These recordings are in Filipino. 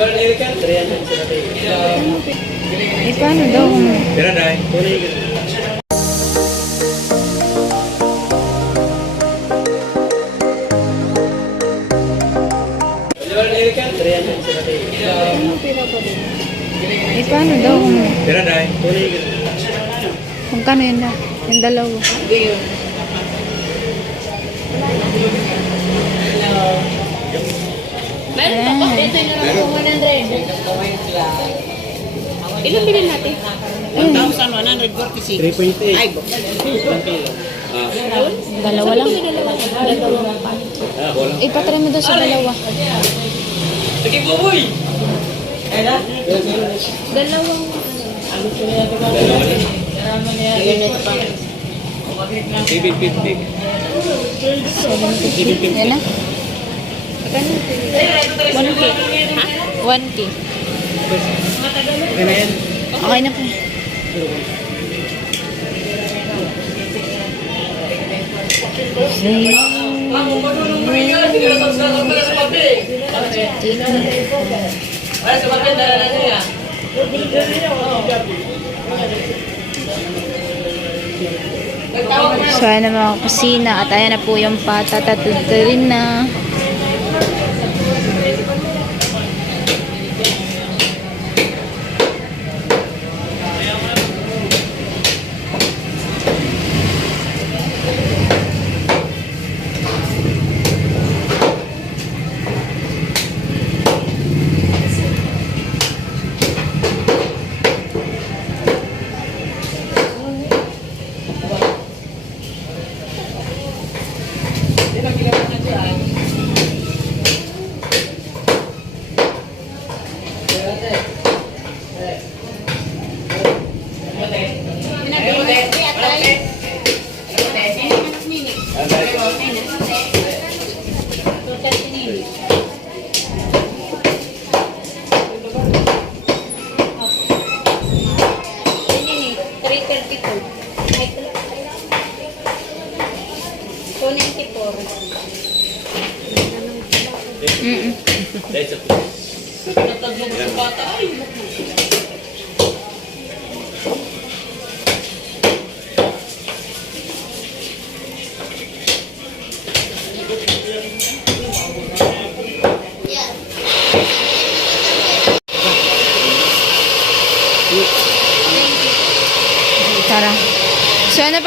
Eh, paano daw. Tira dai. Eh, paano daw. Tira dai. Kung kano yun na? Yung dalawa. Meron pa po. Ito yung naman po 100. Ilan bilhin natin? 1,146. 3.8. Ay, Dalawa lang. Ah, wala. Ipatry mo daw sa dalawa. Sige po, boy. Dalawang... Dalawa na. Bibig, bibig. Yan na. 1K. Ha? 1K. okay na yan. Okay na po. So, ayan na mga kusina. At ayan na po yung patataturin na. Mm-mm. Dahil sa Tara.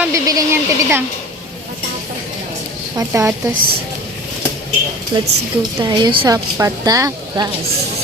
Pang bibili niyan, Tibidang? Patatas. Let's go tayo sa patatas.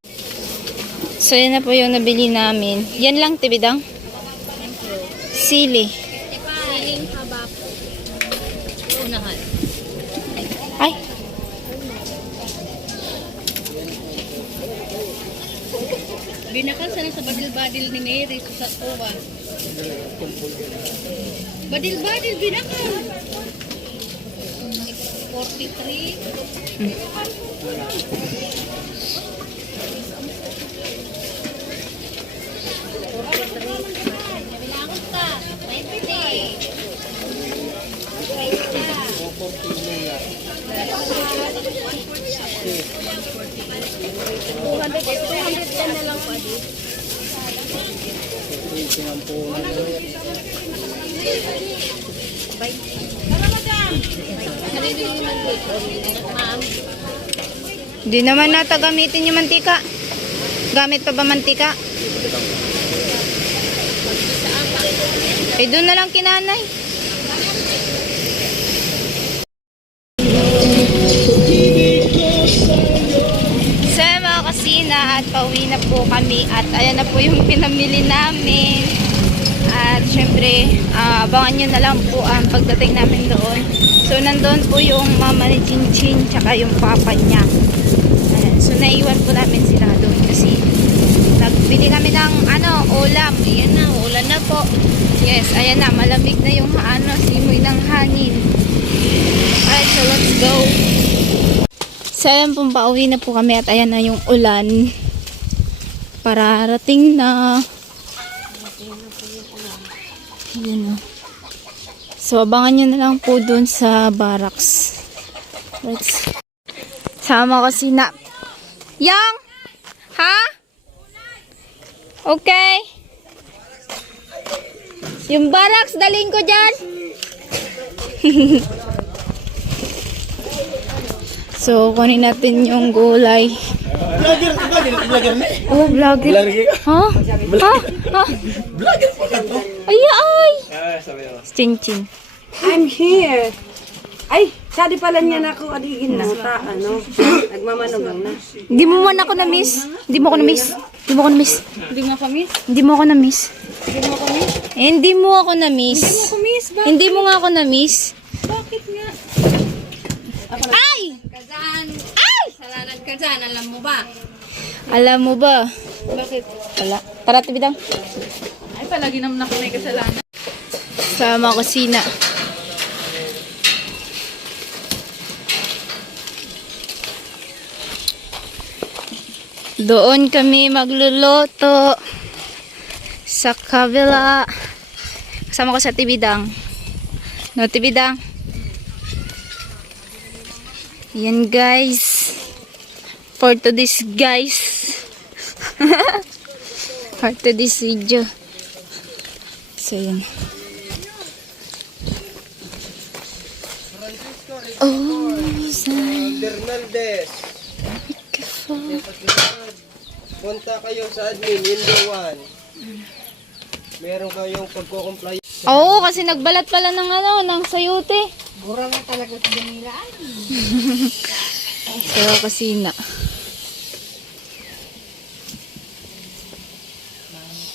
So, yan na po yung nabili namin. Yan lang, Tibidang? Sili. Siling haba po. Unahan. Ay, Binakal sana sa badil-badil ni Mary sa Owa. Badil-badil, binakal. 43. Binakal ka. 90. Hindi naman nata gamitin yung mantika. Gamit pa ba mantika? Eh, doon na lang kinanay. So, mga kasina, at pauwi na po kami. At ayan na po yung pinamili namin. At syempre, uh, abangan nyo na lang po ang pagdating namin doon. So, nandoon po yung mama ni Chinchin, tsaka yung papa niya. Ayan. So, naiwan po namin sila doon nagbili kami ng ano, ulam. Ayan na, ulan na po. Yes, ayan na, malamig na yung ano, simoy ng hangin. Alright, so let's go. So, ayan pong pauwi na po kami at ayan na yung ulan. Pararating na. Ayan na. So, abangan nyo na lang po dun sa barracks. Let's... Sama ko si na... Yang! Ha? Okay. Yung barracks, daling ko dyan. so, kunin natin yung gulay. Vlogger, vlogger, vlogger na. Oh, vlogger. Vlogger ka? Ha? Ha? Ha? Vlogger po na to. Ay, ay! Ah, sabi mo. Chinchin. I'm here. Ay, sadi pala niya na ako adigin na ta, ano, nagmamanugang na. Hindi mo man ako na-miss. Hindi mo ako na-miss. Hindi mo ako na-miss. Hindi mo kami? Hindi mo ako na-miss. Hindi mo kami? Eh, Hindi mo ako na-miss. Kumis ba? Hindi mo nga ako na-miss. Bakit nga? Ay! Kazaan. Ay! Salanan kazaan, alam mo ba? Alam mo ba? Bakit? Wala. Tara, tibidang. Ay, palagi naman ako may kasalanan. Sama kusina. Doon kami magluluto sa kabila. Kasama ko sa tibidang. No, tibidang. Yan guys. For to this guys. For to this video. So yan. Oh, Fernandez, punta kayo sa admin, window 1. Meron kayong pagko-comply. Oo, kasi nagbalat pala ng ano, ng sayote. Mura na talaga sa Danila. Pero kusina.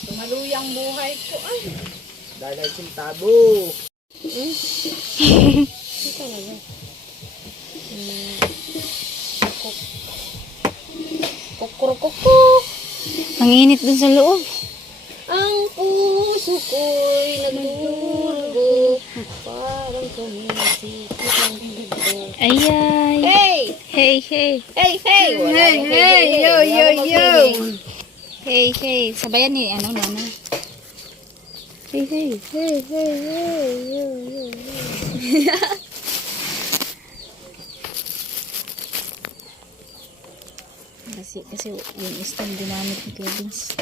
Tumaluyang buhay ko. Ay, Dahil sin tabo. Kukurukuku. Ang init dun sa loob. ang puso ko'y nagdurugo. Parang kumisikip ang bibig Ayay. Hey! Hey, hey. Hey, hey! Hey, hey, yo, yo, yo. Hey, hey. Sabayan ni, ano, nana. Hey, hey. Hey, hey, hey, yo, yo, yo. kasi, kasi yung stand ginamit ni Kevins.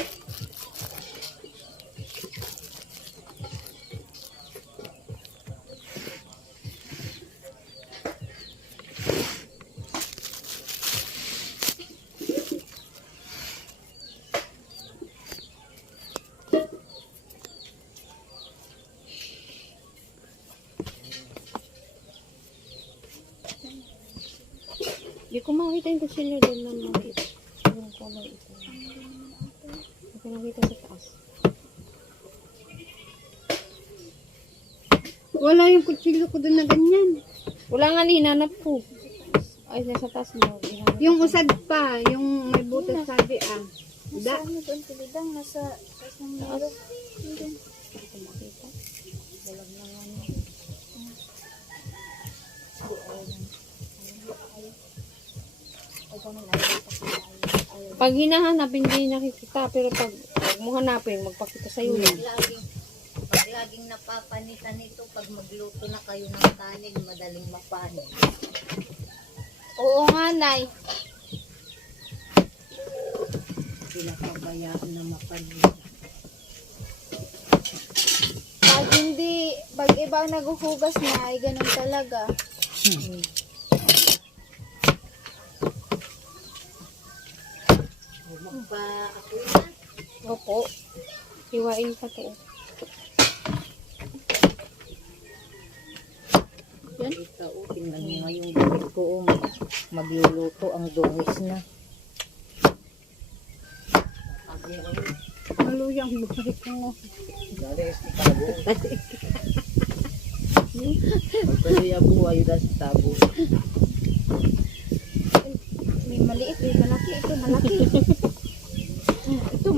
Hindi ko makita yung kutsilyo doon na makita. Color ito. Hindi ko nakita sa taas. Wala yung kutsilyo ko doon na ganyan. Wala nga hinanap ko. Ay, nasa taas mo. Yung usad pa, yung may butas sabi ah. Da. Ano doon, Pilidang? Nasa, nasa miro. Pag hinahanap, hindi nakikita. Pero pag, pag mo hanapin, magpakita sa'yo yan. laging pag laging napapanitan ito pag magluto na kayo ng kanin madaling mapanin Oo nga, Nay. pinapabayaan na mapanin Pag hindi, pag ibang naghuhugas na, ay ganun talaga. Pa ako Opo. Hiwain pa to. ito oh, tingnan nyo nga yung gamit ko oh, magluluto ang dungis na Maluyang buhay ko. Dali sa tabo. Pagpili ang buhay na sa tabo. May maliit, may malaki. Ito, malaki.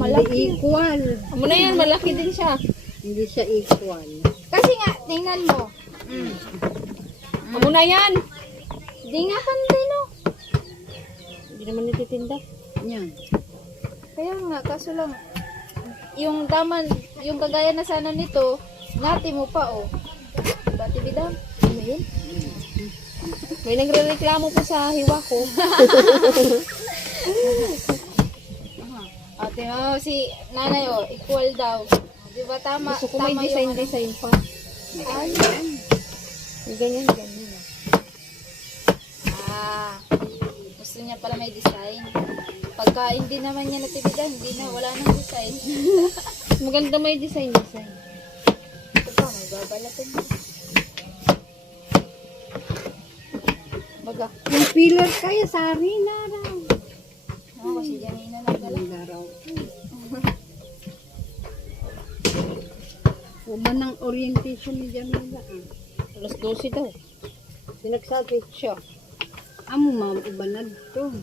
Hindi malaki. equal. Amo na yan, malaki din siya. Hindi siya equal. Kasi nga, tingnan mo. Mm. Amo na yan. Di nga pantay, no? Hindi naman nititinda. Yan. Kaya nga, kaso lang, yung daman, yung kagaya na sana nito, nati mo pa, oh. Bati bidang. Ano yun? May nagre-reklamo po sa hiwa ko. Mo, si nanay, oh, equal daw. Di ba tama? Gusto ko may tama yung design, ano? design pa. Ay, Ganyan, ganyan. Ah, gusto niya pala may design. Pagka hindi naman niya natibigan, hindi na, wala nang design. Maganda may design, design. Ito pa, may babalatan mo. Baga, Yung pillar kaya sari na raw. ako kasi Janina nagdala. Ang laraw. Uma ng orientation ni Jamila. Ah. Alas 12 daw. Sinagsabi siya. Amo ma'am, iba na to.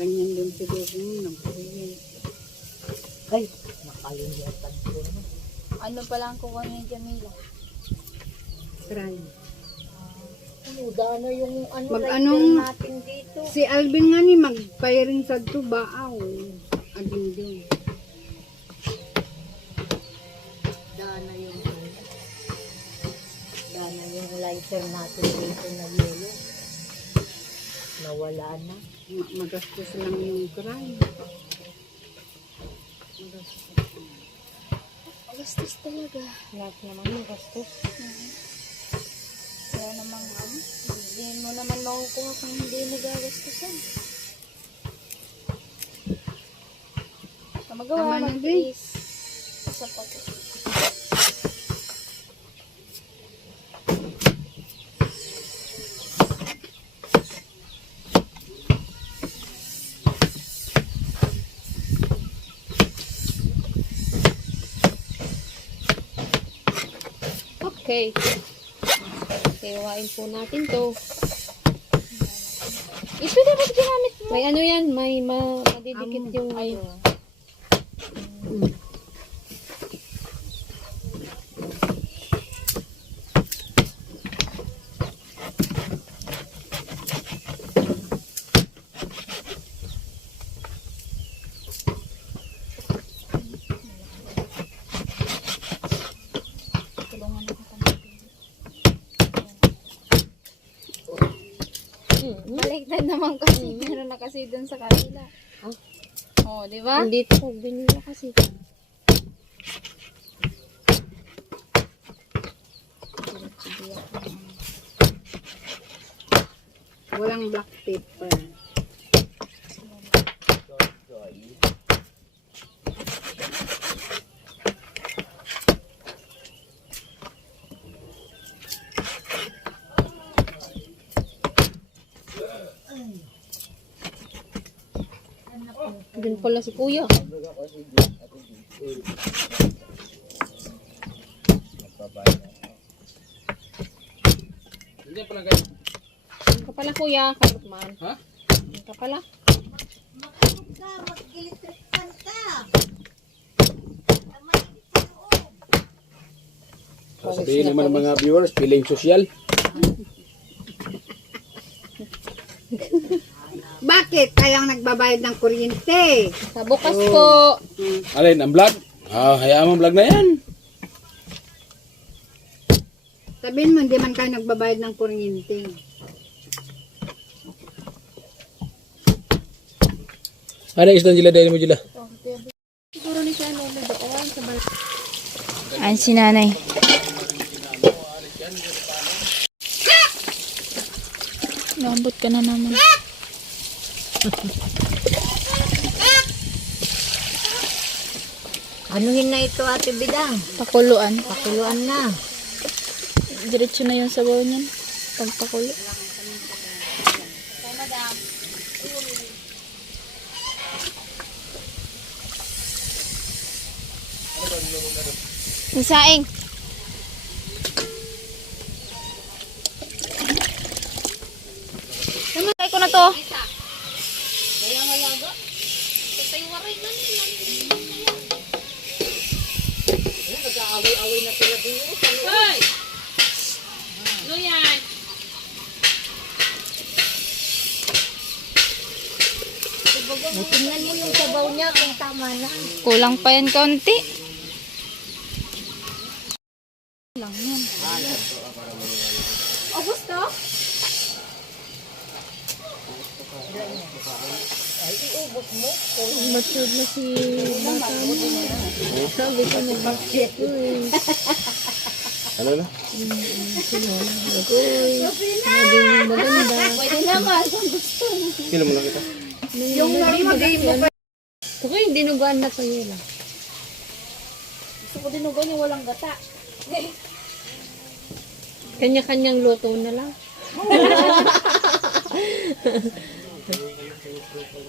Ganyan din siguro yun. ng kuryente. Ay, nakalimutan ko na. Ano pa lang kuha ni Jamila? Try. Ano, dana yung ano, Mag- anong- natin dito. Si Alvin nga ni mag-firing sa to baaw. Doon. Dana yung. Dana yung lighter natin dito na yelo. Nawala na. Ma- magastos lang yung cry. Gastos talaga. Lahat naman yung gastos. Kaya namang ano, hindi mo naman makukuha kung hindi mo magawa Tama na mag is sapat. Okay. Tiwain po natin to. Ito dapat ginamit mo. May ano yan, may ma madidikit yung ano. Baliktad naman kasi. Meron na kasi dun sa kanila. Ah. Oh, di ba? Hindi to, binila kasi. Walang black paper. Dun pala si kuya. Hindi pa lang kayo. Dun ka pala kuya, karutman. Ha? Dun ka pala. Ka, mag-electric fan ka. Sabihin naman ng mga viewers, feeling social. Bakit? Kayang nagbabayad ng kuryente. Sa bukas po. Alin, ang vlog? Ah, hayaan mo ang vlog na yan. Sabihin mo, hindi man kayo nagbabayad ng kuryente. Ano isdan jila dahil mo jila? Ayan si nanay. Lambot ka na naman. Anuhin na ito ate Bidang? Pakuluan. Pakuluan na. Diretso na yung sabaw niyan. Pagpakulo. Isaing. Naman ko na to. Tingnan mo yung sabaw niya kung tama na. Kulang pa yan kaunti. Lang yan. Ano na? Kilo mo lang kita. Yung day mo pa. Ako yung dinuguan na to yun. Gusto ko dinugan yung walang gata. Kanya-kanyang luto na lang. Hindi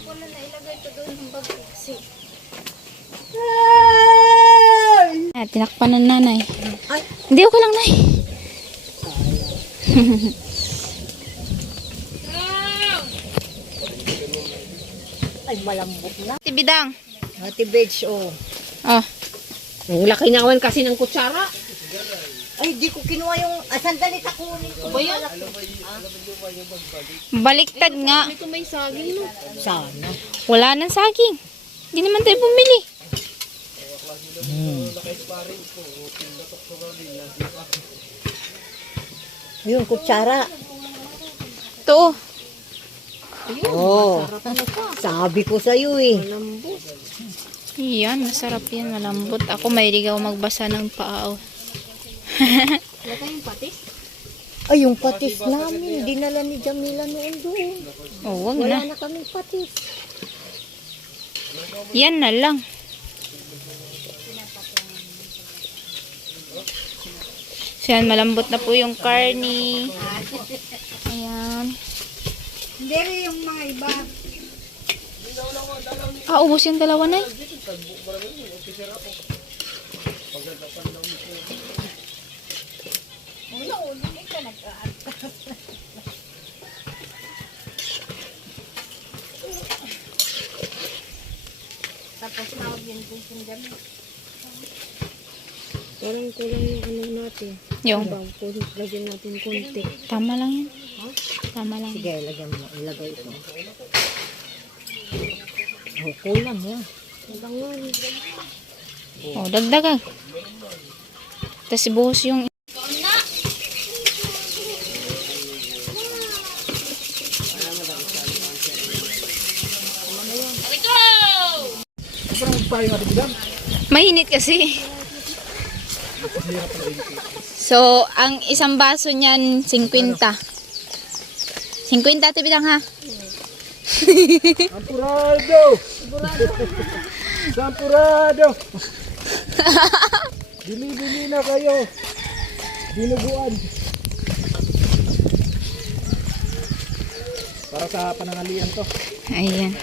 ko na nailagay ito doon ng bago kasi. Ah, tinakpan ng nanay. Hindi, okay lang, nay. Ay, malambot na. Tibidang. Ate Bedge, oh. Oh, Ang laki naman kasi ng kutsara. Ay, di ko kinuha yung... Ah, sandali sa kunin ko. Ba yan? baliktad nga. Ito may saging no. Sana. Wala nang saging. Hindi naman tayo bumili. Yung kutsara. Ito. Oh. Sabi ko sa'yo eh. Yan, masarap yan, malambot. Ako mahilig ako magbasa ng paa. oh. Ay, yung patis namin. Dinala ni Jamila noon doon. Oh, wag Wala na. na kaming patis. Yan na lang. So yan, malambot na po yung karni. Ayan. Hindi rin yung mga iba. Ah, ubos yung dalawa na eh. Parang kulang yung ano natin. Yung, lagyan natin konti. tama lang yan. Tama lang. Sige, ilagyan mo. Ilagay ito. Oh, kulang yan. Oh, dagdagan. Tapos ibuhos yung... Mainit kasi. So, ang isang baso niyan, 50. 50, tibidang ha? Sampurado! Sampurado! Bili-bili na kayo. Dinuguan. Para sa panangalian to. Ayan.